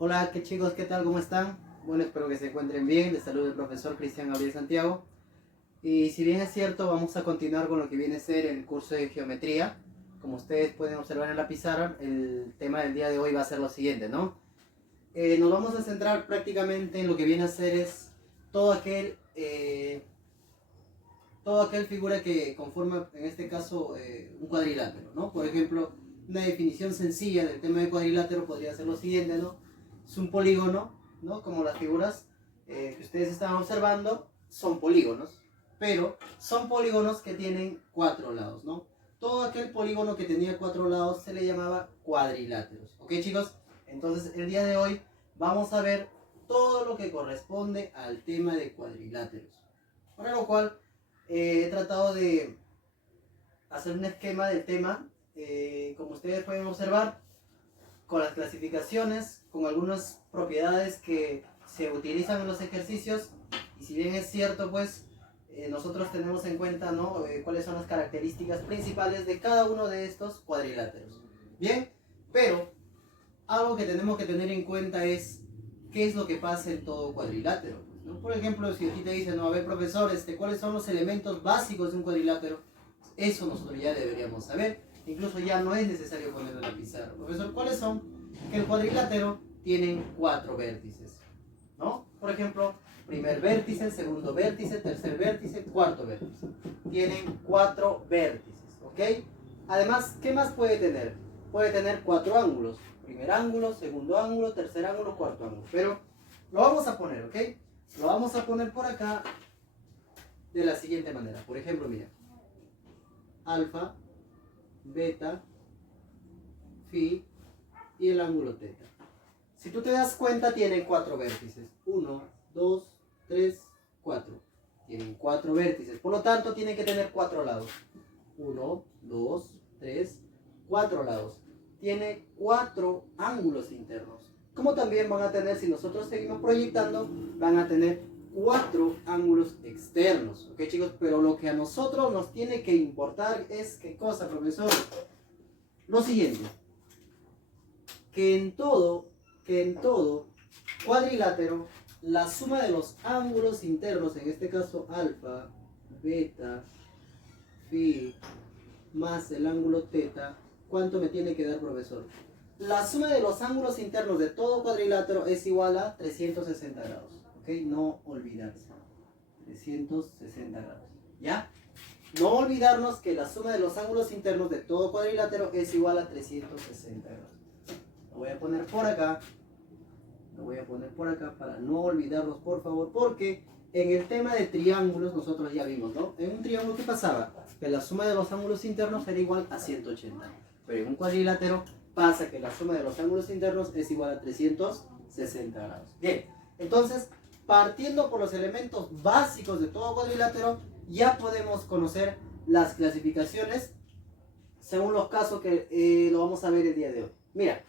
Hola, ¿qué chicos? ¿Qué tal? ¿Cómo están? Bueno, espero que se encuentren bien. Les saluda el profesor Cristian Gabriel Santiago. Y si bien es cierto, vamos a continuar con lo que viene a ser el curso de geometría. Como ustedes pueden observar en la pizarra, el tema del día de hoy va a ser lo siguiente, ¿no? Nos vamos a centrar prácticamente en lo que viene a ser es todo aquel, todo aquel figura que conforma, en este caso, un cuadrilátero, ¿no? Por ejemplo, una definición sencilla del tema de cuadrilátero podría ser lo siguiente, ¿no? Es un polígono, ¿no? Como las figuras que ustedes están observando son polígonos, pero son polígonos que tienen 4 lados, ¿no? Todo aquel polígono que tenía 4 lados se le llamaba cuadriláteros, ¿ok, chicos? Entonces, el día de hoy vamos a ver todo lo que corresponde al tema de cuadriláteros. Para lo cual, he tratado de hacer un esquema del tema, como ustedes pueden observar, con las clasificaciones, con algunas propiedades que se utilizan en los ejercicios. Y si bien es cierto, pues nosotros tenemos en cuenta, ¿no? Cuáles son las características principales de cada uno de estos cuadriláteros. Bien, pero algo que tenemos que tener en cuenta es qué es lo que pasa en todo cuadrilátero, ¿no? Por ejemplo, si aquí te dicen, no, a ver, profesor, ¿cuáles son los elementos básicos de un cuadrilátero? Eso nosotros ya deberíamos saber. Incluso ya no es necesario ponerlo en la pizarra. Profesor, ¿cuáles son? Que el cuadrilátero tiene 4 vértices, ¿no? Por ejemplo, primer vértice, segundo vértice, tercer vértice, cuarto vértice. Tienen 4 vértices, ¿ok? Además, ¿qué más puede tener? Puede tener 4 ángulos. Primer ángulo, segundo ángulo, tercer ángulo, cuarto ángulo. Pero lo vamos a poner, ¿ok? Lo vamos a poner por acá de la siguiente manera. Por ejemplo, mira. Alfa, beta, phi y el ángulo teta. Si tú te das cuenta, tienen 4 vértices. 1, 2, 3, 4. Tienen 4 vértices. Por lo tanto, tienen que tener 4 lados. 1, 2, 3, 4 lados. Tiene 4 ángulos internos. Como también van a tener, si nosotros seguimos proyectando, van a tener 4 ángulos externos. ¿Ok, chicos? Pero lo que a nosotros nos tiene que importar es, ¿qué cosa, profesor? Lo siguiente. Que en todo cuadrilátero, la suma de los ángulos internos, en este caso alfa, beta, phi, más el ángulo teta, ¿cuánto me tiene que dar, profesor? La suma de los ángulos internos de todo cuadrilátero es igual a 360 grados. ¿Ok? No olvidarse. 360 grados. ¿Ya? No olvidarnos que la suma de los ángulos internos de todo cuadrilátero es igual a 360 grados. Lo voy a poner por acá. Lo voy a poner por acá para no olvidarnos, por favor, porque en el tema de triángulos nosotros ya vimos, ¿no? En un triángulo, ¿qué pasaba? Que la suma de los ángulos internos era igual a 180. Pero en un cuadrilátero pasa que la suma de los ángulos internos es igual a 360 grados. Bien, entonces, partiendo por los elementos básicos de todo cuadrilátero, ya podemos conocer las clasificaciones según los casos que lo vamos a ver el día de hoy. Mira,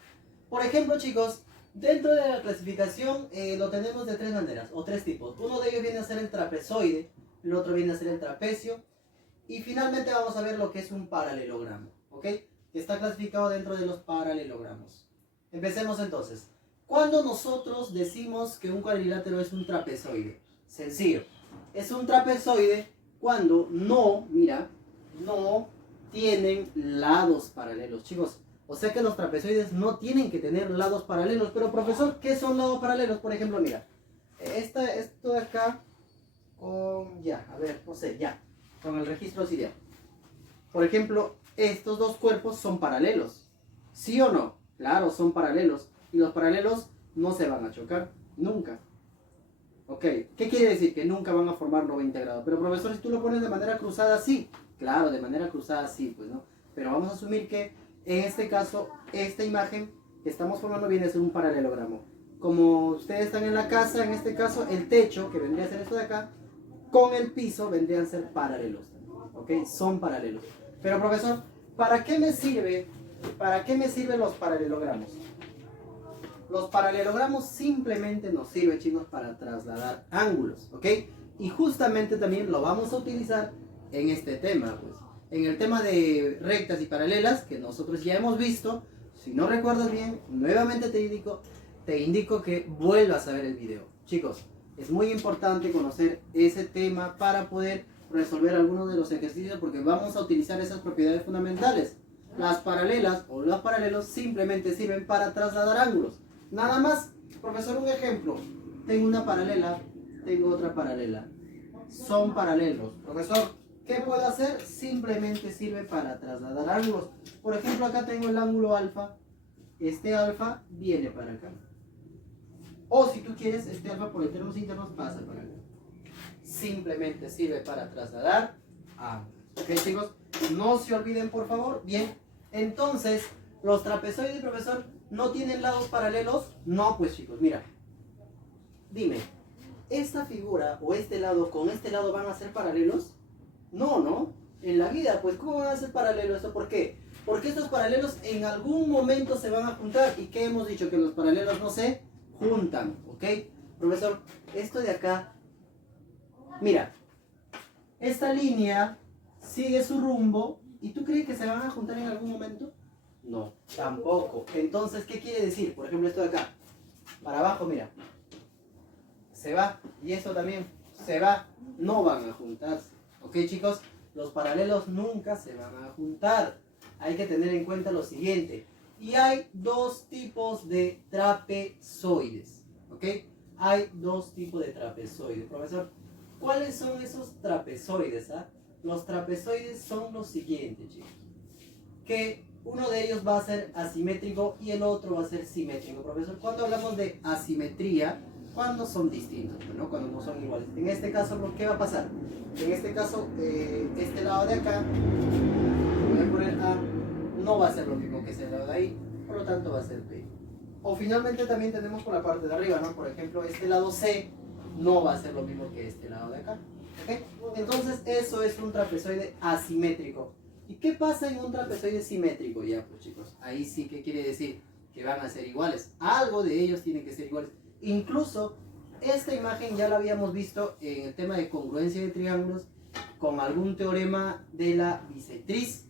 por ejemplo, chicos, dentro de la clasificación lo tenemos de 3 maneras, o 3 tipos. Uno de ellos viene a ser el trapezoide, el otro viene a ser el trapecio, y finalmente vamos a ver lo que es un paralelogramo, ¿ok? Que está clasificado dentro de los paralelogramos. Empecemos entonces. ¿Cuándo nosotros decimos que un cuadrilátero es un trapezoide? Sencillo. Es un trapezoide cuando no tienen lados paralelos, chicos. O sea que los trapezoides no tienen que tener lados paralelos. Pero, profesor, ¿qué son lados paralelos? Por ejemplo, mira. Esto de acá con... con el registro auxiliar. Por ejemplo, estos dos cuerpos son paralelos. ¿Sí o no? Claro, son paralelos. Y los paralelos no se van a chocar. Nunca. Ok, ¿qué quiere decir? Que nunca van a formar 90 grados. Pero, profesor, si tú lo pones de manera cruzada, sí. Claro, de manera cruzada, sí, pues, ¿no? Pero vamos a asumir que en este caso, esta imagen que estamos formando viene a ser un paralelogramo. Como ustedes están en la casa, en este caso, el techo, que vendría a ser esto de acá, con el piso vendrían a ser paralelos. ¿Ok? Son paralelos. Pero, profesor, ¿para qué me sirven los paralelogramos? Los paralelogramos simplemente nos sirven, chicos, para trasladar ángulos, ¿ok? Y justamente también lo vamos a utilizar en este tema, pues. En el tema de rectas y paralelas, que nosotros ya hemos visto, si no recuerdas bien, nuevamente te indico, te indico que vuelvas a ver el video. Chicos, es muy importante conocer ese tema para poder resolver algunos de los ejercicios, porque vamos a utilizar esas propiedades fundamentales. Las paralelas o los paralelos simplemente sirven para trasladar ángulos. Nada más. Profesor, un ejemplo. Tengo una paralela, tengo otra paralela. Son paralelos. Profesor, ¿qué puedo hacer? Simplemente sirve para trasladar ángulos. Por ejemplo, acá tengo el ángulo alfa. Este alfa viene para acá. O si tú quieres, este alfa por términos internos pasa para acá. Simplemente sirve para trasladar ángulos. ¿Ok, chicos? No se olviden, por favor. Bien. Entonces, los trapezoides, profesor, ¿no tienen lados paralelos? No, pues chicos, mira. Dime, ¿esta figura o este lado con este lado van a ser paralelos? No, ¿no? En la vida, pues, ¿cómo van a ser paralelos? ¿Esto por qué? Porque estos paralelos en algún momento se van a juntar. ¿Y qué hemos dicho? Que los paralelos no se juntan, ¿ok? Profesor, esto de acá, mira, esta línea sigue su rumbo. ¿Y tú crees que se van a juntar en algún momento? No, tampoco. Entonces, ¿qué quiere decir? Por ejemplo, esto de acá. Para abajo, mira. Se va. Y esto también se va. No van a juntarse. ¿Ok, chicos? Los paralelos nunca se van a juntar. Hay que tener en cuenta lo siguiente. Y hay dos tipos de trapezoides. ¿Ok? Hay dos tipos de trapezoides. Profesor, ¿cuáles son esos trapezoides? Los trapezoides son los siguientes, chicos. Que uno de ellos va a ser asimétrico y el otro va a ser simétrico. Profesor, cuando hablamos de asimetría, cuando son distintos, ¿no? Cuando no son iguales. En este caso, ¿qué va a pasar? En este caso, este lado de acá, voy a poner A, no va a ser lo mismo que ese lado de ahí, por lo tanto va a ser B. O finalmente también tenemos por la parte de arriba, ¿no? Por ejemplo, este lado C no va a ser lo mismo que este lado de acá. ¿Okay? Entonces eso es un trapezoide asimétrico. ¿Y qué pasa en un trapezoide simétrico? Ya pues chicos, ahí sí que quiere decir que van a ser iguales. Algo de ellos tiene que ser iguales. Incluso esta imagen ya la habíamos visto en el tema de congruencia de triángulos con algún teorema de la bisectriz.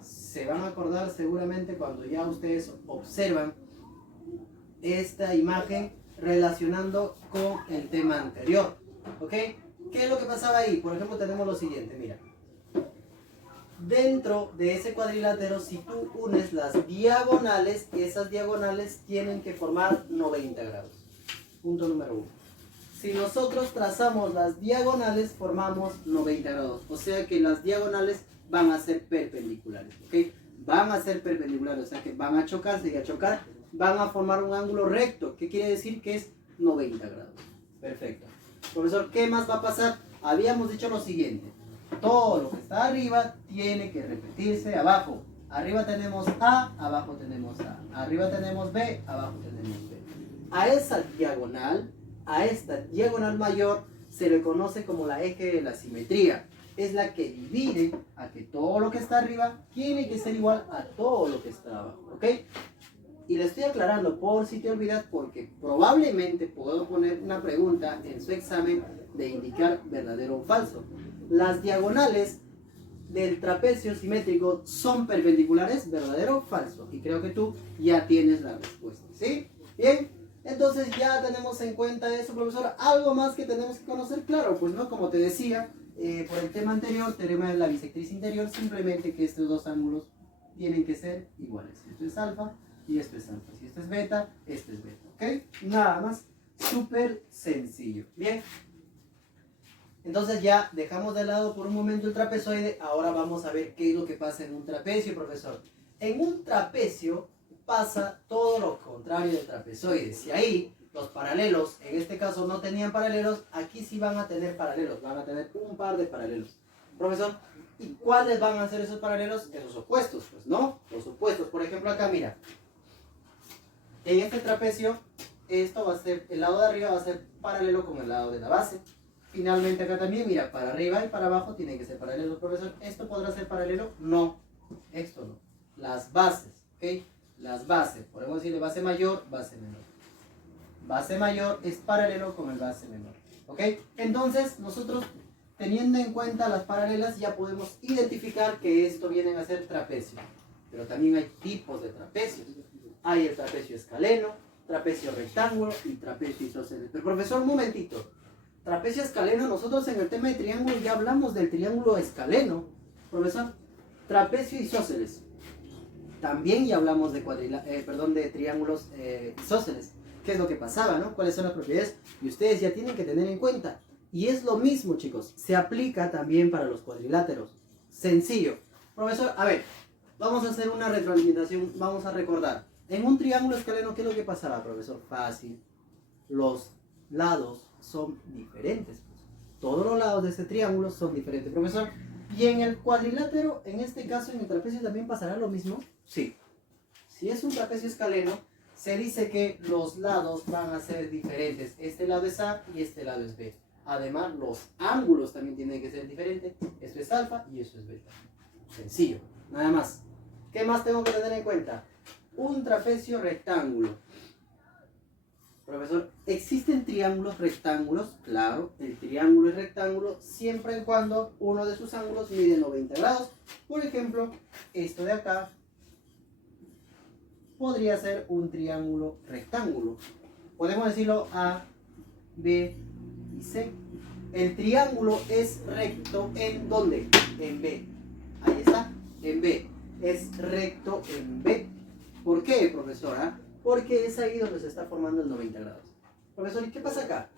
Se van a acordar seguramente cuando ya ustedes observan esta imagen relacionando con el tema anterior. ¿Ok? ¿Qué es lo que pasaba ahí? Por ejemplo, tenemos lo siguiente, mira. Dentro de ese cuadrilátero, si tú unes las diagonales, esas diagonales tienen que formar 90 grados. Punto número 1. Si nosotros trazamos las diagonales, formamos 90 grados. O sea que las diagonales van a ser perpendiculares. ¿Ok? Van a ser perpendiculares, o sea que van a chocarse y a chocar van a formar un ángulo recto. ¿Qué quiere decir? Que es 90 grados. Perfecto. Profesor, ¿qué más va a pasar? Habíamos dicho lo siguiente. Todo lo que está arriba tiene que repetirse abajo. Arriba tenemos A, abajo tenemos A. Arriba tenemos B, abajo tenemos B. A esa diagonal, a esta diagonal mayor, se le conoce como la eje de la simetría. Es la que divide a que todo lo que está arriba tiene que ser igual a todo lo que está abajo. ¿Ok? Y le estoy aclarando por si te olvidas, porque probablemente puedo poner una pregunta en su examen de indicar verdadero o falso. Las diagonales del trapecio simétrico son perpendiculares, verdadero o falso. Y creo que tú ya tienes la respuesta. ¿Sí? Bien. Entonces ya tenemos en cuenta eso, profesor. ¿Algo más que tenemos que conocer? Claro, pues no, como te decía, por el tema anterior, teorema de la bisectriz interior, simplemente que estos dos ángulos tienen que ser iguales. Esto es alfa y esto es alfa. Si esto es beta, esto es beta. ¿Ok? Nada más. Súper sencillo. Bien. Entonces ya dejamos de lado por un momento el trapezoide. Ahora vamos a ver qué es lo que pasa en un trapecio, profesor. En un trapecio pasa todo lo contrario del trapezoide. Si ahí los paralelos, en este caso no tenían paralelos, aquí sí van a tener paralelos. Van a tener un par de paralelos. Profesor, ¿y cuáles van a ser esos paralelos? Esos opuestos, pues, ¿no? Los opuestos. Por ejemplo, acá, mira. En este trapecio, esto va a ser, el lado de arriba va a ser paralelo con el lado de la base. Finalmente acá también, mira, para arriba y para abajo tienen que ser paralelos, profesor. ¿Esto podrá ser paralelo? No, esto no. Las bases, ¿ok? Las bases, podemos decirle base mayor, base menor. Base mayor es paralelo con el base menor, ¿ok? Entonces, nosotros, teniendo en cuenta las paralelas, ya podemos identificar que esto vienen a ser trapecio. Pero también hay tipos de trapecios. Hay el trapecio escaleno, trapecio rectángulo y trapecio isósceles. Pero profesor, un momentito. Trapecio escaleno, nosotros en el tema de triángulo ya hablamos del triángulo escaleno. Profesor, trapecio isósceles. También ya hablamos de de triángulos isósceles. ¿Qué es lo que pasaba, no? ¿Cuáles son las propiedades? Y ustedes ya tienen que tener en cuenta. Y es lo mismo, chicos. Se aplica también para los cuadriláteros. Sencillo. Profesor, a ver, vamos a hacer una retroalimentación. Vamos a recordar. En un triángulo escaleno, ¿qué es lo que pasaba, profesor? Fácil. Los lados son diferentes. Todos los lados de este triángulo son diferentes, profesor. Y en el cuadrilátero, en este caso, en el trapecio también pasará lo mismo. Sí. Si es un trapecio escaleno, se dice que los lados van a ser diferentes. Este lado es A y este lado es B. Además, los ángulos también tienen que ser diferentes. Esto es alfa y esto es beta. Sencillo, nada más. ¿Qué más tengo que tener en cuenta? Un trapecio rectángulo. Profesor, ¿existen triángulos rectángulos? Claro, el triángulo es rectángulo siempre y cuando uno de sus ángulos mide 90 grados. Por ejemplo, esto de acá podría ser un triángulo rectángulo. Podemos decirlo A, B y C. El triángulo es recto ¿en dónde? En B. Ahí está, en B. Es recto en B. ¿Por qué, profesora? Porque es ahí donde se está formando el 90 grados. Profesor, ¿y qué pasa acá?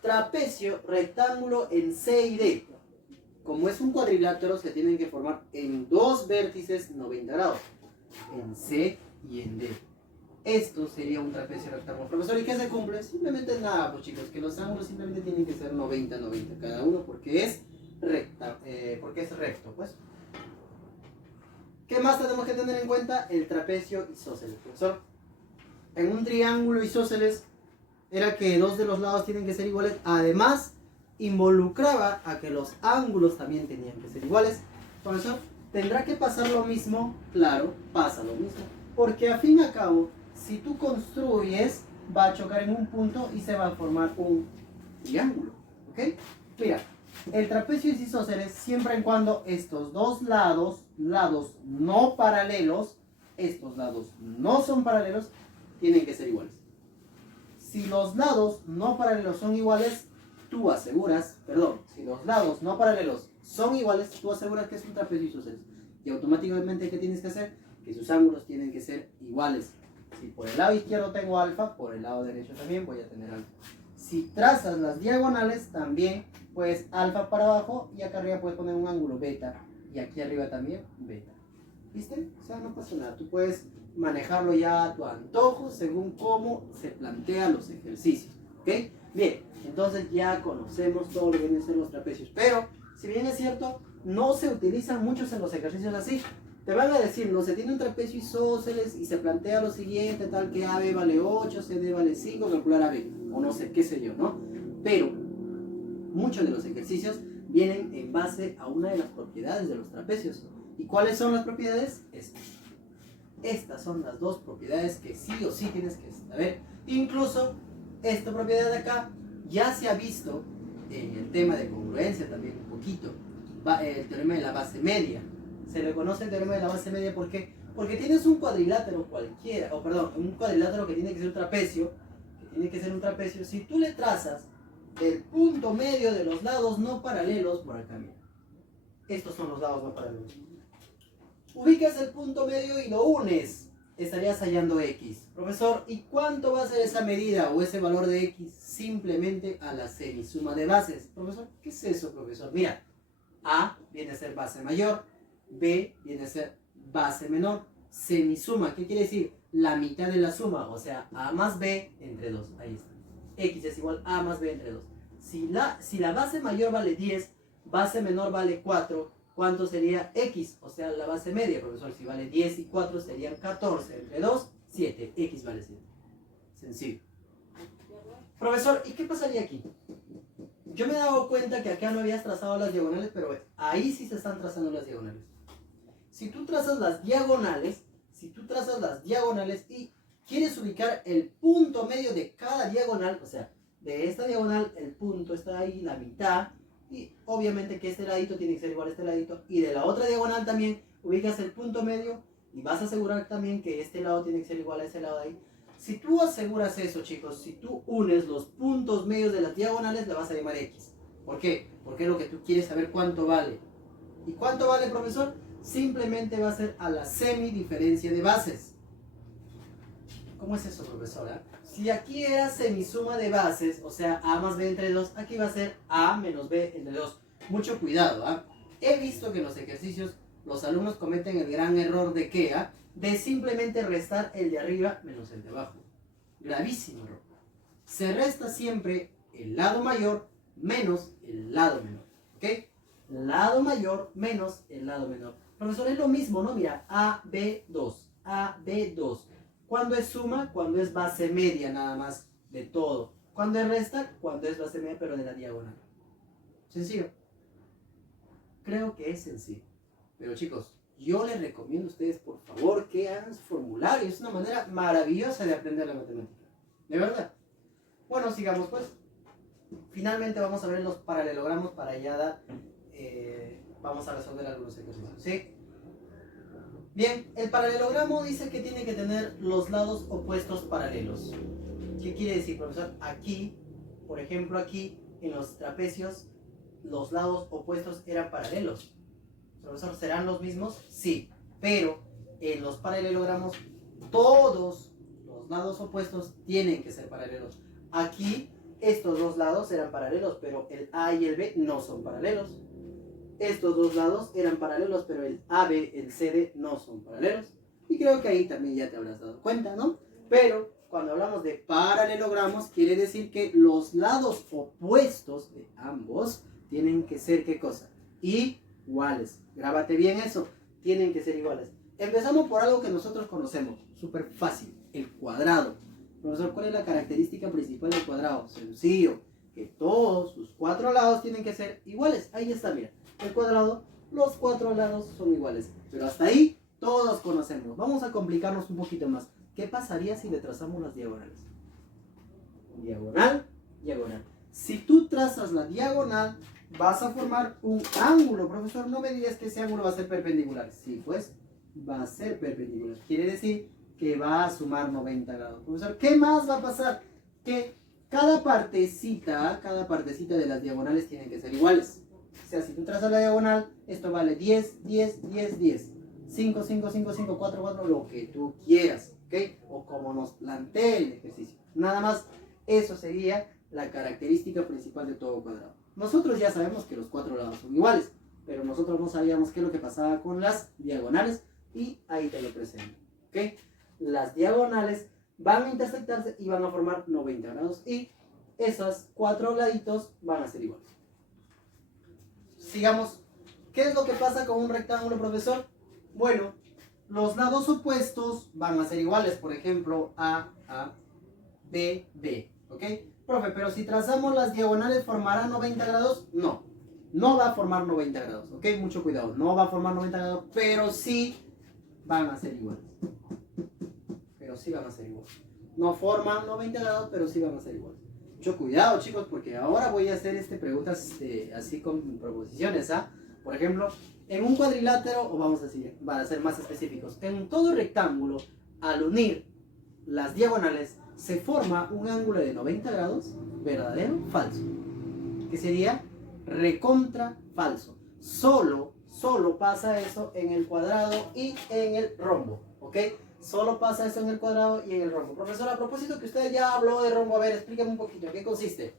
Trapecio, rectángulo en C y D. Como es un cuadrilátero, se tienen que formar en dos vértices 90 grados. En C y en D. Esto sería un trapecio rectángulo. Profesor, ¿y qué se cumple? Simplemente nada, pues chicos, que los ángulos simplemente tienen que ser 90-90 cada uno porque es recto, pues. ¿Qué más tenemos que tener en cuenta? El trapecio isósceles, profesor. En un triángulo isósceles era que dos de los lados tienen que ser iguales. Además, involucraba a que los ángulos también tenían que ser iguales. Profesor, ¿tendrá que pasar lo mismo? Claro, pasa lo mismo. Porque a fin y a cabo, si tú construyes, va a chocar en un punto y se va a formar un triángulo. ¿Ok? Mira, el trapecio es isósceles siempre y cuando estos dos lados no paralelos, estos lados no son paralelos, tienen que ser iguales. Si los lados no paralelos son iguales, tú aseguras, si los lados no paralelos son iguales, tú aseguras que es un trapecio isósceles. Y automáticamente, ¿qué tienes que hacer? Que sus ángulos tienen que ser iguales. Si por el lado izquierdo tengo alfa, por el lado derecho también voy a tener alfa. Si trazas las diagonales, también pues alfa para abajo y acá arriba puedes poner un ángulo beta. Y aquí arriba también beta. ¿Viste? O sea, no pasa nada. Tú puedes manejarlo ya a tu antojo según cómo se plantean los ejercicios. ¿Ok? Bien, entonces ya conocemos todo lo que vienen a ser los trapecios. Pero, si bien es cierto, no se utilizan muchos en los ejercicios así. Te van a decir, no, se tiene un trapecio isósceles y se plantea lo siguiente, tal que AB vale 8, CD vale 5, calcular AB, o no sé, qué sé yo, ¿no? Pero muchos de los ejercicios vienen en base a una de las propiedades de los trapecios. ¿Y cuáles son las propiedades? Estas son las dos propiedades que sí o sí tienes que saber. Incluso esta propiedad de acá ya se ha visto en el tema de congruencia también un poquito. El teorema de la base media. Se le conoce el teorema de la base media, ¿por qué? Porque tienes un cuadrilátero cualquiera, un cuadrilátero que tiene que ser un trapecio, si tú le trazas el punto medio de los lados no paralelos, por acá mira, estos son los lados no paralelos, ubicas el punto medio y lo unes, estarías hallando X. Profesor, ¿y cuánto va a ser esa medida o ese valor de X? Simplemente a la semisuma de bases. Profesor, ¿qué es eso, profesor? Mira, A viene a ser base mayor, B viene a ser base menor, semisuma, ¿qué quiere decir? La mitad de la suma, o sea, A más B entre 2, ahí está. X es igual a más B entre 2. Si la base mayor vale 10, base menor vale 4, ¿cuánto sería X? O sea, la base media, profesor, si vale 10 y 4 serían 14, entre 2, 7, X vale 7. Sencillo. Profesor, ¿y qué pasaría aquí? Yo me he dado cuenta que acá no habías trazado las diagonales, pero ahí sí se están trazando las diagonales. Si tú trazas las diagonales y quieres ubicar el punto medio de cada diagonal, o sea, de esta diagonal el punto está ahí, la mitad, y obviamente que este ladito tiene que ser igual a este ladito, y de la otra diagonal también ubicas el punto medio y vas a asegurar también que este lado tiene que ser igual a ese lado de ahí. Si tú aseguras eso, chicos, si tú unes los puntos medios de las diagonales, la vas a llamar X. ¿Por qué? Porque es lo que tú quieres saber cuánto vale. ¿Y cuánto vale, profesor? Simplemente va a ser a la semidiferencia de bases. ¿Cómo es eso, profesora? Si aquí era semisuma de bases, o sea, A más B entre 2, aquí va a ser A menos B entre 2. Mucho cuidado, ¿ah? He visto que en los ejercicios los alumnos cometen el gran error de ¿qué? De simplemente restar el de arriba menos el de abajo. Gravísimo error. Se resta siempre el lado mayor menos el lado menor. ¿Ok? Lado mayor menos el lado menor. Profesor, es lo mismo, ¿no? Mira, AB2, AB2. ¿Cuándo es suma? Cuando es base media nada más de todo. ¿Cuándo es resta? Cuando es base media pero de la diagonal. Sencillo. Creo que es sencillo. Pero chicos, yo les recomiendo a ustedes, por favor, que hagan su formulario. Es una manera maravillosa de aprender la matemática. De verdad. Bueno, sigamos pues. Finalmente vamos a ver los paralelogramos para ya vamos a resolver algunos ejercicios. ¿Sí? Bien, el paralelogramo dice que tiene que tener los lados opuestos paralelos. ¿Qué quiere decir, profesor? Aquí, por ejemplo, aquí en los trapecios, los lados opuestos eran paralelos. Profesor, ¿serán los mismos? Sí, pero en los paralelogramos todos los lados opuestos tienen que ser paralelos. Aquí estos dos lados eran paralelos, pero el A y el B no son paralelos. Estos dos lados eran paralelos, pero el AB, el CD no son paralelos. Y creo que ahí también ya te habrás dado cuenta, ¿no? Pero cuando hablamos de paralelogramos, quiere decir que los lados opuestos de ambos tienen que ser, ¿qué cosa? Iguales. Grábate bien eso. Tienen que ser iguales. Empezamos por algo que nosotros conocemos. Súper fácil. El cuadrado. Profesor, ¿cuál es la característica principal del cuadrado? Sencillo. Que todos sus cuatro lados tienen que ser iguales. Ahí está, mira. El cuadrado, los cuatro lados son iguales. Pero hasta ahí todos conocemos. Vamos a complicarnos un poquito más. ¿Qué pasaría si le trazamos las diagonales? Diagonal, diagonal. Si tú trazas la diagonal, vas a formar un ángulo. Profesor, no me digas que ese ángulo va a ser perpendicular. Sí, pues va a ser perpendicular. Quiere decir que va a sumar 90 grados. Profesor, ¿qué más va a pasar? Que cada partecita de las diagonales tienen que ser iguales. O sea, si tú trazas la diagonal, esto vale 10, 10, 10, 10. 5, 5, 5, 5, 4, 4, lo que tú quieras. ¿Ok? O como nos plantea el ejercicio. Nada más, eso sería la característica principal de todo cuadrado. Nosotros ya sabemos que los cuatro lados son iguales, pero nosotros no sabíamos qué es lo que pasaba con las diagonales y ahí te lo presento. ¿Ok? Las diagonales van a intersectarse y van a formar 90 grados y esos cuatro laditos van a ser iguales. Sigamos. ¿Qué es lo que pasa con un rectángulo, profesor? Bueno, los lados opuestos van a ser iguales. Por ejemplo, A, B, B. ¿Ok? Profe, pero si trazamos las diagonales, ¿formará 90 grados? No. No va a formar 90 grados. ¿Ok? Mucho cuidado. No va a formar 90 grados, pero sí van a ser iguales. Pero sí van a ser iguales. No forman 90 grados, pero sí van a ser iguales. Mucho cuidado, chicos, porque ahora voy a hacer preguntas así con proposiciones, ¿ah? Por ejemplo, en un cuadrilátero, o vamos a decir, para ser más específicos, en todo rectángulo, al unir las diagonales, se forma un ángulo de 90 grados, ¿verdadero? Falso. Que sería recontra falso. Solo pasa eso en el cuadrado y en el rombo, ¿ok? Solo pasa eso en el cuadrado y en el rombo. Profesor, a propósito que usted ya habló de rombo, a ver, explícame un poquito, ¿en qué consiste?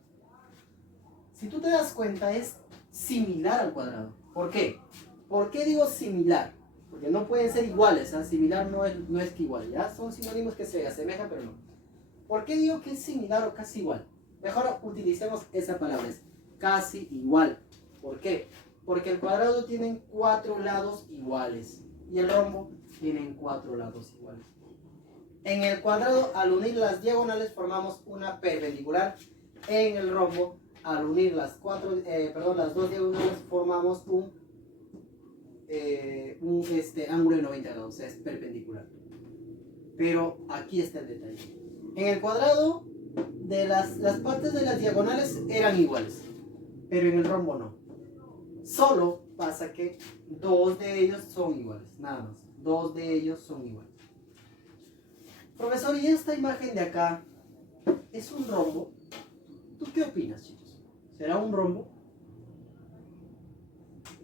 Si tú te das cuenta, es similar al cuadrado. ¿Por qué? ¿Por qué digo similar? Porque no pueden ser iguales, ¿eh? Similar no es que igual, ¿ya? Son sinónimos que se asemejan, pero no. ¿Por qué digo que es similar o casi igual? Mejor utilicemos esa palabra, es casi igual. ¿Por qué? Porque el cuadrado tiene cuatro lados iguales y el rombo tienen cuatro lados iguales. En el cuadrado, al unir las diagonales, formamos una perpendicular. En el rombo, al unir las dos diagonales, formamos un ángulo de 90 grados, o sea, es perpendicular. Pero aquí está el detalle. En el cuadrado, las partes de las diagonales eran iguales, pero en el rombo no. Solo pasa que dos de ellos son iguales, nada más. Dos de ellos son iguales. Profesor, ¿y esta imagen de acá es un rombo? ¿Tú qué opinas, chicos? ¿Será un rombo?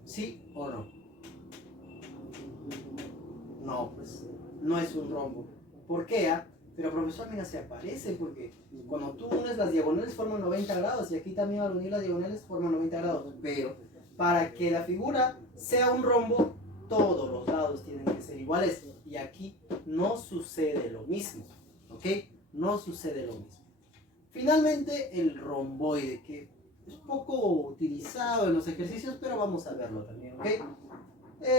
¿Sí o no? No, pues no es un rombo. ¿Por qué? Pero profesor, mira, se aparece porque cuando tú unes las diagonales forman 90 grados y aquí también al unir las diagonales forman 90 grados. Pero para que la figura sea un rombo, todos los lados tienen que ser iguales. Y aquí no sucede lo mismo. ¿Ok? No sucede lo mismo. Finalmente, el romboide, que es poco utilizado en los ejercicios, pero vamos a verlo también. ¿Ok?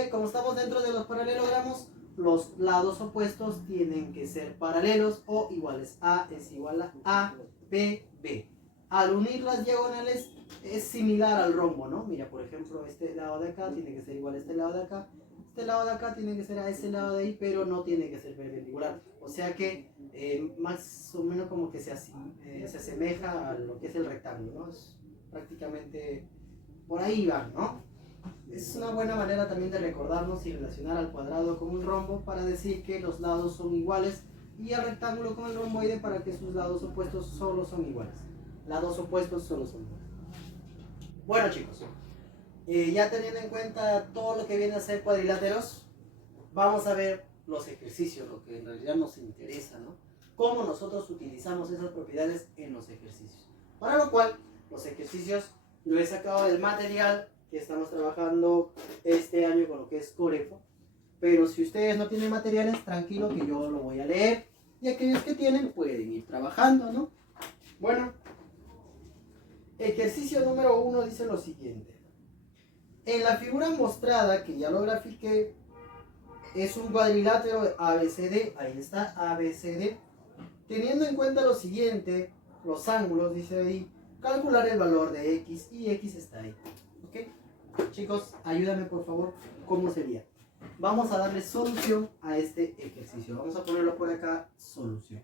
Como estamos dentro de los paralelogramos, los lados opuestos tienen que ser paralelos o iguales. A es igual a B, B. Al unir las diagonales es similar al rombo, ¿no? Mira, por ejemplo, este lado de acá tiene que ser igual a este lado de acá. Este lado de acá tiene que ser a ese lado de ahí, pero no tiene que ser perpendicular. O sea que más o menos como que se asemeja a lo que es el rectángulo, ¿no? Es prácticamente por ahí va, ¿no? Es una buena manera también de recordarnos y relacionar al cuadrado con un rombo para decir que los lados son iguales y al rectángulo con el romboide para que sus lados opuestos solo son iguales. Lados opuestos solo son iguales. Bueno, chicos, ya teniendo en cuenta todo lo que viene a ser cuadriláteros, vamos a ver los ejercicios, lo que en realidad nos interesa, ¿no? Cómo nosotros utilizamos esas propiedades en los ejercicios. Para lo cual, los ejercicios lo he sacado del material que estamos trabajando este año con lo que es Corefo. Pero si ustedes no tienen materiales, tranquilo que yo lo voy a leer. Y aquellos que tienen pueden ir trabajando, ¿no? Bueno, ejercicio número 1 dice lo siguiente. En la figura mostrada, que ya lo grafiqué, es un cuadrilátero ABCD. Ahí está, ABCD. Teniendo en cuenta lo siguiente, los ángulos, dice ahí, calcular el valor de X y X está ahí. ¿Ok? Chicos, ayúdame por favor, ¿cómo sería? Vamos a darle solución a este ejercicio. Vamos a ponerlo por acá, solución.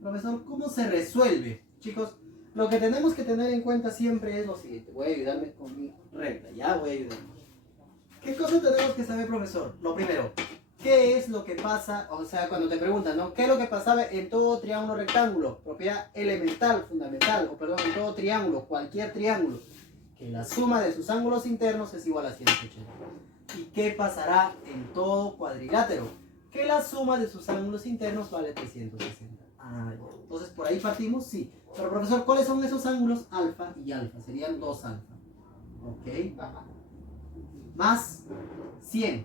Profesor, ¿cómo se resuelve? Chicos, lo que tenemos que tener en cuenta siempre es lo siguiente. Voy a ayudarme con mi regla, ya voy a ayudarme. ¿Qué cosa tenemos que saber, profesor? Lo primero, ¿qué es lo que pasa? O sea, cuando te preguntan, ¿no? ¿Qué es lo que pasaba en todo triángulo rectángulo? Propiedad elemental, fundamental, o perdón, en todo triángulo, cualquier triángulo. Que la suma de sus ángulos internos es igual a 180. ¿Y qué pasará en todo cuadrilátero? Que la suma de sus ángulos internos vale 360. Entonces, ¿por ahí partimos? Sí. Pero, profesor, ¿cuáles son esos ángulos? Alfa y alfa. Serían 2 alfa. ¿Ok? Más 100.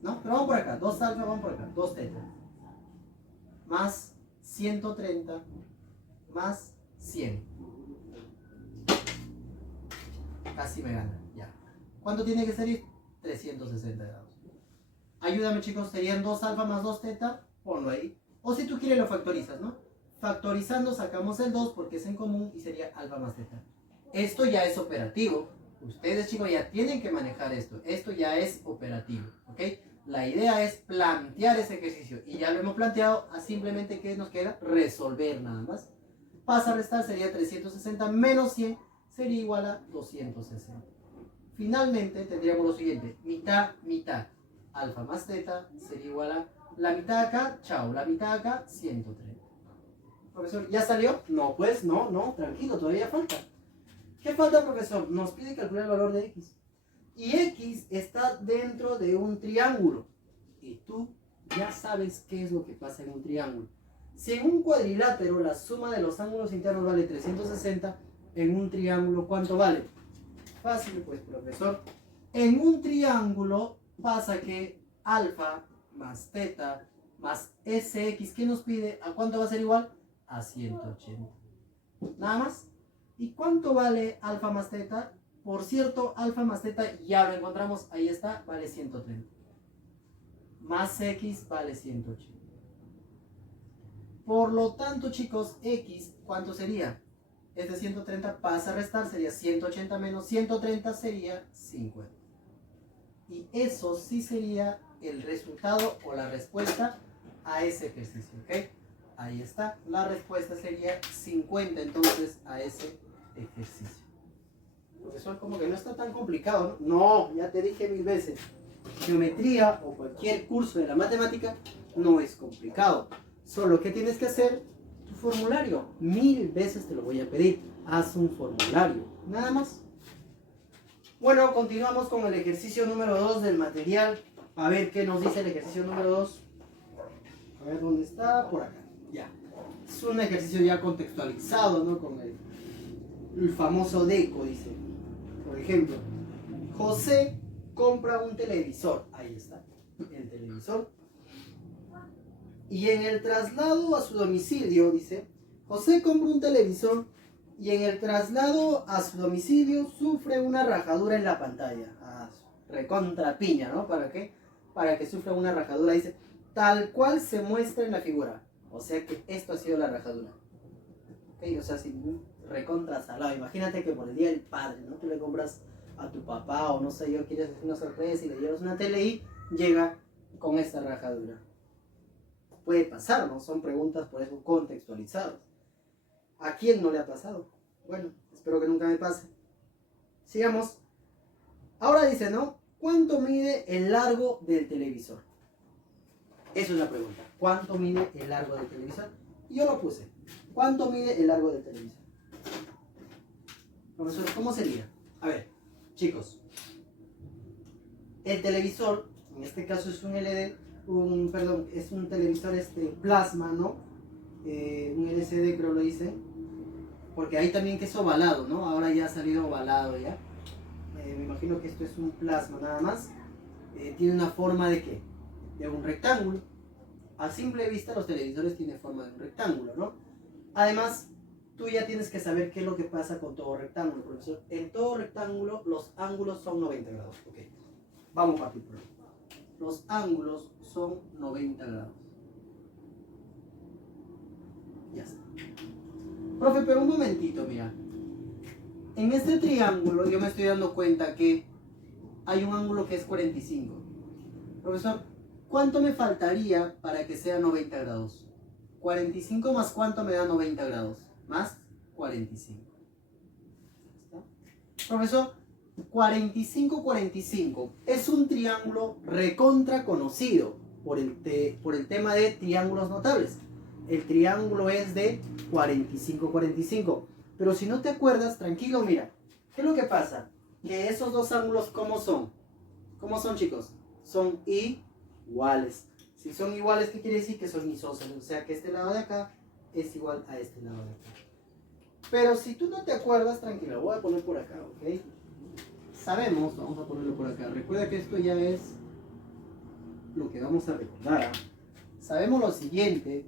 ¿No? Pero vamos por acá. 2 alfa, vamos por acá. 2 teta. Más 130. Más 100. Casi me gana, ya. ¿Cuánto tiene que salir? 360 grados. Ayúdame, chicos, serían 2 alfa más 2 teta. Ponlo ahí. O si tú quieres lo factorizas, ¿no? Factorizando sacamos el 2 porque es en común y sería alfa más teta. Esto ya es operativo. Ustedes, chicos, ya tienen que manejar esto. Esto ya es operativo, ¿ok? La idea es plantear ese ejercicio. Y ya lo hemos planteado, simplemente ¿qué nos queda? Resolver nada más. Pasa a restar, sería 360 menos 100. Sería igual a 260. Finalmente tendríamos lo siguiente, mitad, mitad. Alfa más teta sería igual a la mitad acá, chao, la mitad acá, 130. Profesor, ¿ya salió? No, pues no, tranquilo, todavía falta. ¿Qué falta, profesor? Nos pide calcular el valor de X. Y X está dentro de un triángulo. Y tú ya sabes qué es lo que pasa en un triángulo. Si en un cuadrilátero la suma de los ángulos internos vale 360, en un triángulo, ¿cuánto vale? Fácil, pues, profesor. En un triángulo pasa que alfa más teta más sx, ¿qué nos pide? ¿A cuánto va a ser igual? A 180. Nada más. ¿Y cuánto vale alfa más teta? Por cierto, alfa más teta ya lo encontramos. Ahí está, vale 130. Más x vale 180. Por lo tanto, chicos, x, ¿cuánto sería? Este 130 pasa a restar, sería 180 menos 130 sería 50. Y eso sí sería el resultado o la respuesta a ese ejercicio, ¿ok? Ahí está, la respuesta sería 50 entonces a ese ejercicio. Profesor, como que no está tan complicado, ¿no? No, ya te dije 1000 veces. Geometría o cualquier curso de la matemática No es complicado. Solo que tienes que hacer tu formulario. 1000 veces te lo voy a pedir. Haz un formulario. Nada más. Bueno, continuamos con el ejercicio número 2 del material. A ver qué nos dice el ejercicio número 2. A ver dónde está. Por acá. Ya. Es un ejercicio ya contextualizado, ¿no? Con el famoso DECO, dice. Por ejemplo, José compra un televisor. Ahí está. El televisor. Y en el traslado a su domicilio, dice, José compra un televisor y en el traslado a su domicilio sufre una rajadura en la pantalla. Ah, recontra piña, ¿no? ¿Para qué? Para que sufra una rajadura, dice, tal cual se muestra en la figura. O sea que esto ha sido la rajadura. ¿Ok? O sea, si recontra salado. Imagínate que por el día del padre, ¿no? Tú le compras a tu papá o no sé yo, quieres hacer una sorpresa y le llevas una tele y llega con esta rajadura. Puede pasar, ¿no? Son preguntas por eso contextualizadas. ¿A quién no le ha pasado? Bueno, espero que nunca me pase. Sigamos. Ahora dice, ¿no? ¿Cuánto mide el largo del televisor? Esa es la pregunta. ¿Cuánto mide el largo del televisor? Y yo lo puse. ¿Cuánto mide el largo del televisor? Profesor, ¿cómo sería? A ver, chicos. El televisor, en este caso es un LD, es un televisor plasma, ¿no? Un LCD creo lo hice. Porque hay también que es ovalado, ¿no? Ahora ya ha salido ovalado ya. Me imagino que esto es un plasma nada más. Tiene una forma de ¿qué? De un rectángulo. A simple vista los televisores tienen forma de un rectángulo, ¿no? Además, tú ya tienes que saber qué es lo que pasa con todo rectángulo, profesor. En todo rectángulo los ángulos son 90 grados. Ok, vamos a partir por ahí. Los ángulos son 90 grados. Ya está. Profe, pero un momentito, mira. En este triángulo yo me estoy dando cuenta que hay un ángulo que es 45. Profesor, ¿cuánto me faltaría para que sea 90 grados? 45 más ¿cuánto me da 90 grados? Más 45. ¿Está? Profesor, 45, 45 es un triángulo recontra conocido por el tema de triángulos notables. El triángulo es de 45, 45. Pero si no te acuerdas, tranquilo, mira. ¿Qué es lo que pasa? Que esos dos ángulos, ¿cómo son? ¿Cómo son, chicos? Son iguales. Si son iguales, ¿qué quiere decir? Que son isósceles. O sea, que este lado de acá es igual a este lado de acá. Pero si tú no te acuerdas, tranquilo, lo voy a poner por acá, ¿ok? Sabemos, vamos a ponerlo por acá. Recuerda que esto ya es lo que vamos a recordar. Sabemos lo siguiente,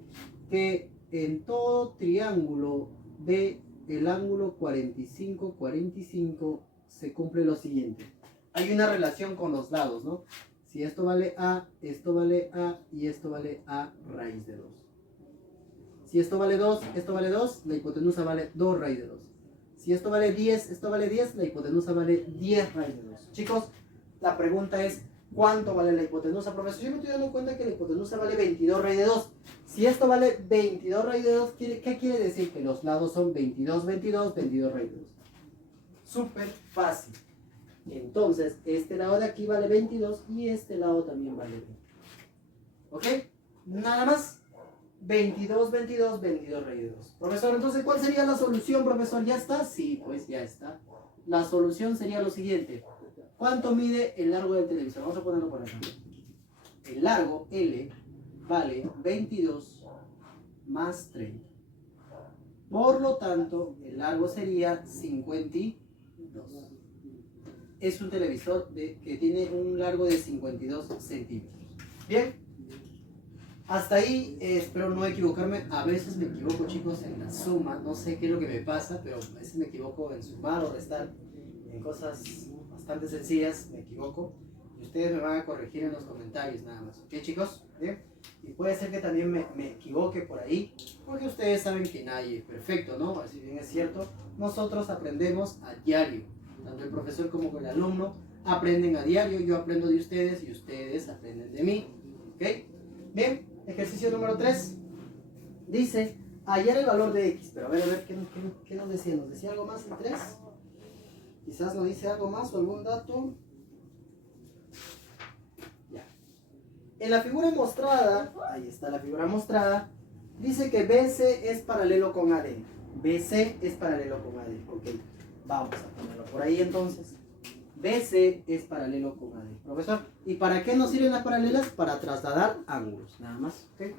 que en todo triángulo de el ángulo 45, 45 se cumple lo siguiente. Hay una relación con los lados, ¿no? Si esto vale A y esto vale A raíz de 2. Si esto vale 2, la hipotenusa vale 2 raíz de 2. Si esto vale 10, la hipotenusa vale 10 raíz de 2. Chicos, la pregunta es, ¿cuánto vale la hipotenusa? Profesor, yo me estoy dando cuenta que la hipotenusa vale 22 raíz de 2. Si esto vale 22 raíz de 2, ¿qué quiere decir? Que los lados son 22, 22, 22 raíz de 2. Súper fácil. Entonces, este lado de aquí vale 22 y este lado también vale 20. ¿Ok? Nada más. 22, 22, 22 raíz de 2. Profesor, entonces, ¿cuál sería la solución, profesor? ¿Ya está? Sí, pues ya está. La solución sería lo siguiente. ¿Cuánto mide el largo del televisor? Vamos a ponerlo por acá. El largo, L, vale 22 más 30. Por lo tanto, el largo sería 52. Es un televisor que tiene un largo de 52 centímetros. ¿Bien? Hasta ahí espero no equivocarme. A veces me equivoco, chicos, en la suma. No sé qué es lo que me pasa, pero a veces me equivoco en sumar o restar. En cosas bastante sencillas me equivoco. Y ustedes me van a corregir en los comentarios nada más. ¿Ok, chicos? ¿Bien? Y puede ser que también me equivoque por ahí, porque ustedes saben que nadie es perfecto, ¿no? Así bien es cierto. Nosotros aprendemos a diario. Tanto el profesor como el alumno aprenden a diario. Yo aprendo de ustedes y ustedes aprenden de mí. ¿Ok? Bien, ejercicio número 3. Dice, hallar el valor de x. Pero a ver, ¿qué nos decía? ¿Nos decía algo más en 3? Quizás nos dice algo más o algún dato. Ya. En la figura mostrada, ahí está la figura mostrada, dice que BC es paralelo con AD. BC es paralelo con AD. Ok, vamos a ponerlo por ahí entonces. BC es paralelo con AD. Profesor, ¿y para qué nos sirven las paralelas? Para trasladar ángulos, nada más. ¿Okay?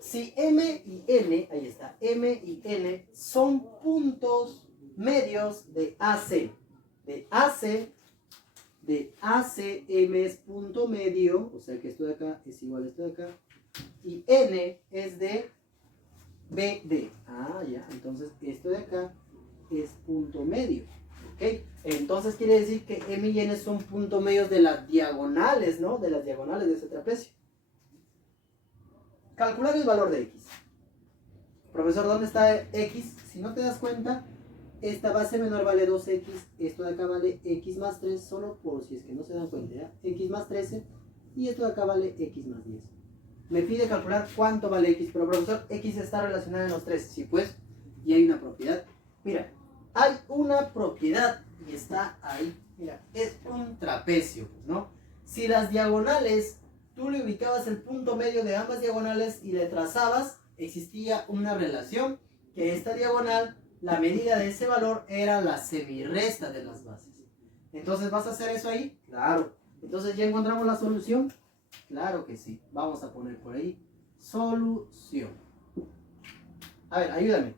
Si M y N, ahí está, M y N son puntos medios de AC. De AC, M es punto medio, o sea que esto de acá es igual a esto de acá. Y N es de BD. Ah, ya, entonces esto de acá es punto medio. ¿Ok? Entonces quiere decir que M y N son puntos medios de las diagonales, ¿no? De las diagonales de ese trapecio. Calcular el valor de X. Profesor, ¿dónde está X? Si no te das cuenta, esta base menor vale 2X, esto de acá vale X más 3, solo por si es que no se dan cuenta, ¿ya? X más 13, y esto de acá vale X más 10. Me pide calcular cuánto vale X, pero profesor, X está relacionada en los tres. Sí, pues, y hay una propiedad. Mira, hay una propiedad y está ahí. Mira, es un trapecio, ¿no? Si las diagonales, tú le ubicabas el punto medio de ambas diagonales y le trazabas, existía una relación que esta diagonal, la medida de ese valor era la semirresta de las bases. Entonces, ¿vas a hacer eso ahí? Claro. Entonces, ¿ya encontramos la solución? Claro que sí. Vamos a poner por ahí solución. A ver, ayúdame.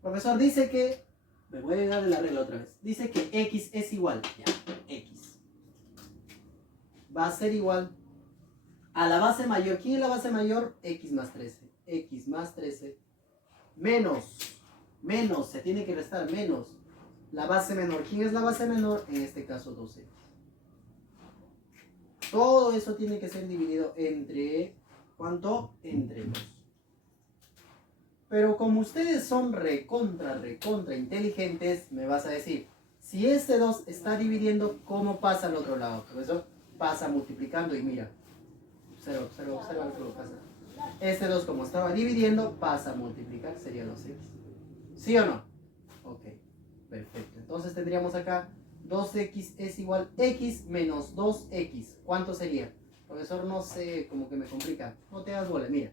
Profesor dice que... Me voy a dar de la regla otra vez. Dice que X es igual. Ya, X. Va a ser igual a la base mayor. ¿Quién es la base mayor? X más 13. X más 13 menos, se tiene que restar menos la base menor. ¿Quién es la base menor? En este caso 12. Todo eso tiene que ser dividido entre, ¿cuánto? Entre 2. Pero como ustedes son recontra inteligentes, me vas a decir, si este 2 está dividiendo, ¿cómo pasa al otro lado? Profesor, pasa multiplicando y mira, observa lo que pasa. Este 2 como estaba dividiendo, pasa a multiplicar, sería 2x. ¿Sí o no? Ok, perfecto. Entonces tendríamos acá 2x es igual a x menos 2x. ¿Cuánto sería? Profesor, no sé, como que me complica. No te das bola, mira.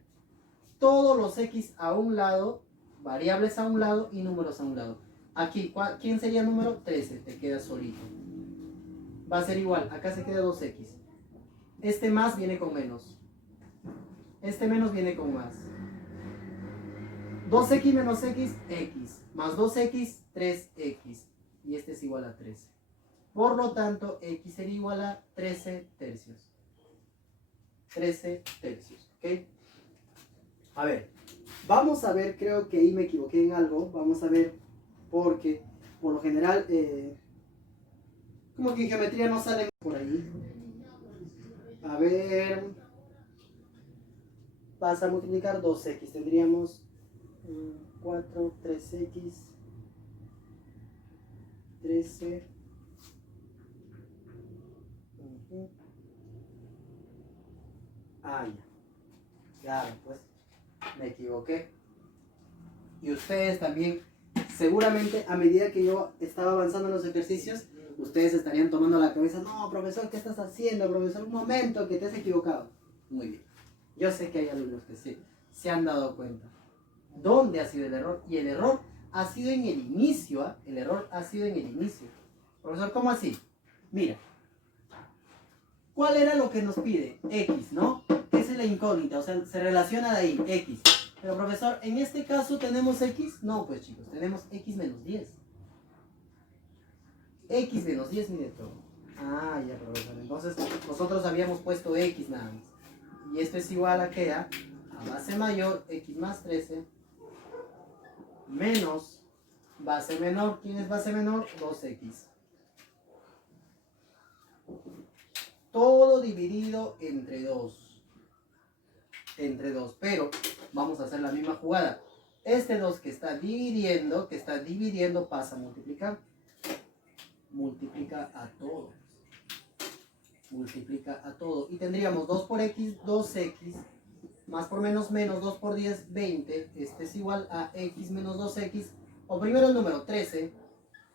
Todos los x a un lado, variables a un lado y números a un lado. Aquí, ¿quién sería el número? 13, te queda solito. Va a ser igual, acá se queda 2x. Este más viene con menos. Este menos viene con más. 2x menos x, x. Más 2x, 3x. Y este es igual a 13. Por lo tanto, x sería igual a 13 tercios. 13 tercios, ¿ok? A ver, vamos a ver, creo que ahí me equivoqué en algo. Vamos a ver, porque por lo general, como que en geometría no sale por ahí. A ver, vas a multiplicar 2x, tendríamos 4, 3x, 13. Ah, ya. Claro, pues me equivoqué. Y ustedes también, seguramente a medida que yo estaba avanzando en los ejercicios, ustedes estarían tomando la cabeza, no, profesor, ¿qué estás haciendo? Profesor, un momento, que te has equivocado. Muy bien. Yo sé que hay alumnos que sí, se han dado cuenta. ¿Dónde ha sido el error? Y el error ha sido en el inicio, ¿eh? El error ha sido en el inicio. Profesor, ¿cómo así? Mira, ¿cuál era lo que nos pide? X, ¿no? Esa es la incógnita, o sea, se relaciona de ahí, X. Pero profesor, ¿en este caso tenemos X? No, pues chicos, tenemos X menos 10. X menos 10 mide todo. Ah, ya, profesor. Entonces, nosotros habíamos puesto X nada más. Y esto es igual a ¿qué? A base mayor, X más 13, menos base menor. ¿Quién es base menor? 2X. Todo dividido entre 2. Entre 2. Pero vamos a hacer la misma jugada. Este 2 que está dividiendo, pasa a multiplicar. Multiplica a todo. Multiplica a todo. Y tendríamos 2 por x, 2x. Más por menos, menos 2 por 10, 20. Este es igual a x menos 2x. O primero el número 13.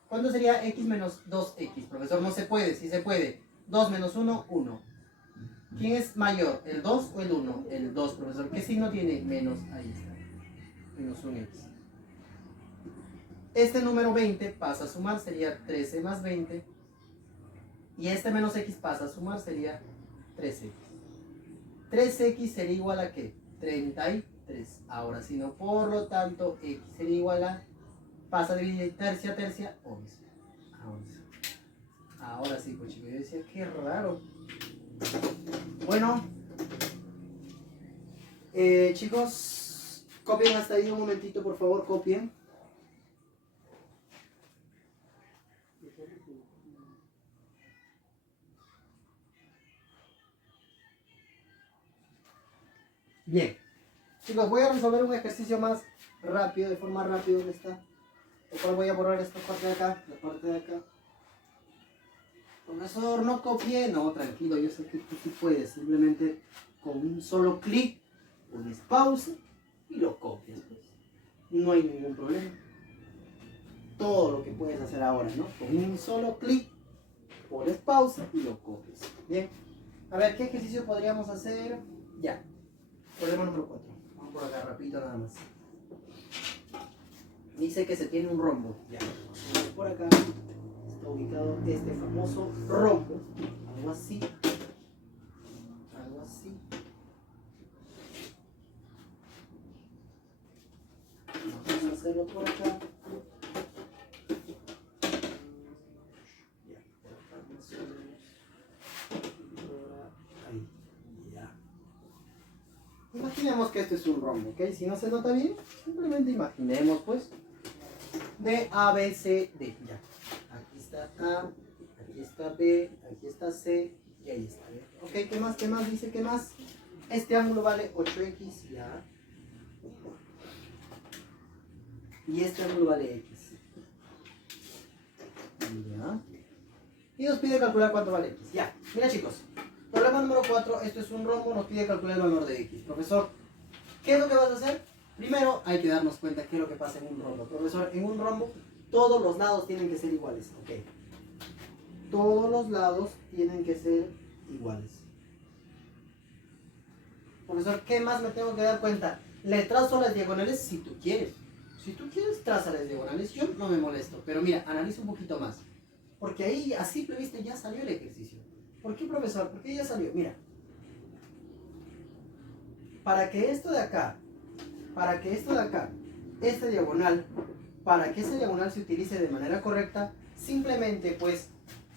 ¿Cuánto sería x menos 2x? Profesor, no se puede. Sí se puede. 2 menos 1, 1. ¿Quién es mayor, el 2 o el 1? El 2, profesor. ¿Qué signo tiene? Menos, ahí está. Menos un X. Este número 20 pasa a sumar, sería 13 más 20. Y este menos X pasa a sumar, sería 3X. 3X sería igual a ¿qué? 33. Ahora sí, no. Por lo tanto, X sería igual a, pasa a dividir tercia a tercia, 11. A 11. Ahora sí, pues chicos, yo decía, qué raro. Bueno, chicos, copien hasta ahí un momentito, por favor, copien. Bien, chicos, voy a resolver un ejercicio más rápido, de forma rápida. ¿Dónde está? Lo cual voy a borrar esta parte de acá, la parte de acá. Profesor, no copié. No, tranquilo, yo sé que tú sí puedes. Simplemente con un solo clic pones pausa y lo copias. Pues. No hay ningún problema. Todo lo que puedes hacer ahora, ¿no? Con un solo clic pones pausa y lo copias. Bien. A ver, ¿qué ejercicio podríamos hacer? Ya. Problema número 4. Vamos por acá, rapidito nada más. Dice que se tiene un rombo. Ya. Por acá está ubicado este famoso rombo. Algo así. Algo así. Vamos a hacerlo por acá. Ya. Por acá más o menos. Ahí. Ya. Imaginemos que esto es un rombo, ¿ok? Si no se nota bien, simplemente imaginemos, pues, de A, B, C, D. Ya. Aquí está A, aquí está B, aquí está C y ahí está B. Ok, ¿qué más? ¿Qué más? Dice, ¿qué más? Este ángulo vale 8x, ya. Y este ángulo vale x. Ya. Y nos pide calcular cuánto vale x. Ya. Mira, chicos. Problema número 4. Esto es un rombo. Nos pide calcular el valor de x. Profesor, ¿qué es lo que vas a hacer? Primero hay que darnos cuenta qué es lo que pasa en un rombo. Profesor, en un rombo todos los lados tienen que ser iguales. Ok. Todos los lados tienen que ser iguales. Profesor, ¿qué más me tengo que dar cuenta? Le trazo las diagonales si tú quieres. Si tú quieres, traza las diagonales. Yo no me molesto. Pero mira, analiza un poquito más. Porque ahí, a simple vista, ya salió el ejercicio. ¿Por qué, profesor? ¿Por qué ya salió? Mira. Para que esto de acá, esta diagonal, para que esa diagonal se utilice de manera correcta, simplemente, pues,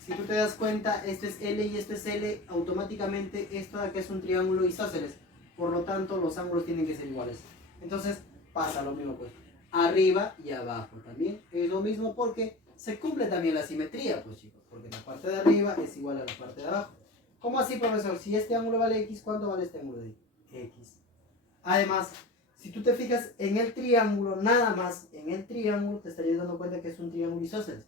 si tú te das cuenta, esto es L y esto es L, automáticamente esto de acá es un triángulo isósceles. Por lo tanto, los ángulos tienen que ser iguales. Entonces, pasa lo mismo, pues. Arriba y abajo también es lo mismo porque se cumple también la simetría, pues, chicos. Porque la parte de arriba es igual a la parte de abajo. ¿Cómo así, profesor? Si este ángulo vale X, ¿cuánto vale este ángulo de X? Además, si tú te fijas en el triángulo, nada más en el triángulo, te estarías dando cuenta que es un triángulo isósceles.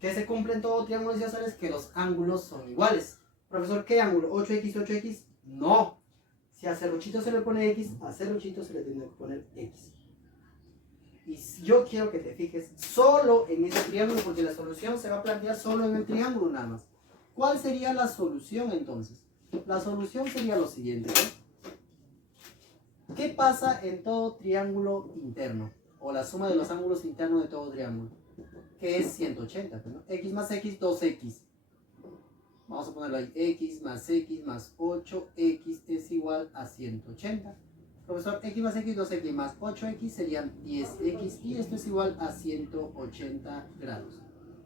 ¿Qué se cumple en todo triángulo isósceles? Que los ángulos son iguales. Profesor, ¿qué ángulo? ¿8x, 8x? No. Si a serruchito se le pone X, a serruchito se le tiene que poner X. Y yo quiero que te fijes solo en ese triángulo, porque la solución se va a plantear solo en el triángulo nada más. ¿Cuál sería la solución entonces? La solución sería lo siguiente, ¿no? ¿Qué pasa en todo triángulo interno? O la suma de los ángulos internos de todo triángulo. Que es 180, ¿no? X más X, 2X. Vamos a ponerlo ahí. X más 8X es igual a 180. Profesor, X más X, 2X más 8X serían 10X. Y esto es igual a 180 grados.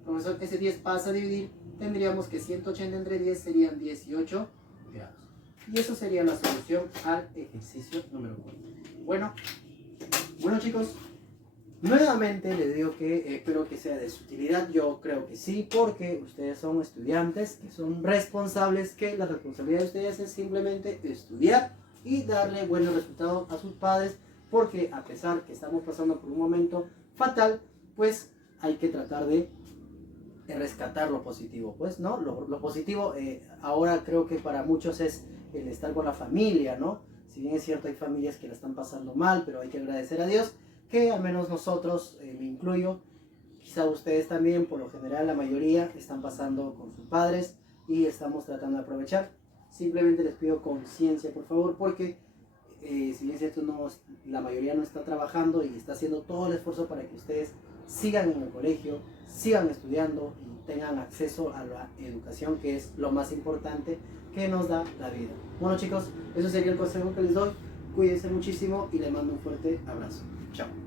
Profesor, ese 10 pasa a dividir. Tendríamos que 180 entre 10 serían 18 grados. Y eso sería la solución al ejercicio número 4. Bueno chicos, nuevamente les digo que espero que sea de su utilidad. Yo creo que sí, porque ustedes son estudiantes que son responsables, que la responsabilidad de ustedes es simplemente estudiar y darle buenos resultados a sus padres, porque a pesar que estamos pasando por un momento fatal, pues hay que tratar de rescatar lo positivo, pues, ¿no? Lo positivo ahora creo que para muchos es el estar con la familia, ¿no? Si bien es cierto, hay familias que la están pasando mal, pero hay que agradecer a Dios que al menos nosotros, me incluyo, quizá ustedes también, por lo general la mayoría, están pasando con sus padres y estamos tratando de aprovechar. Simplemente les pido conciencia, por favor, porque si bien es cierto, la mayoría no está trabajando y está haciendo todo el esfuerzo para que ustedes sigan en el colegio, sigan estudiando y tengan acceso a la educación, que es lo más importante que nos da la vida. Bueno chicos, eso sería el consejo que les doy. Cuídense muchísimo y les mando un fuerte abrazo. Chao.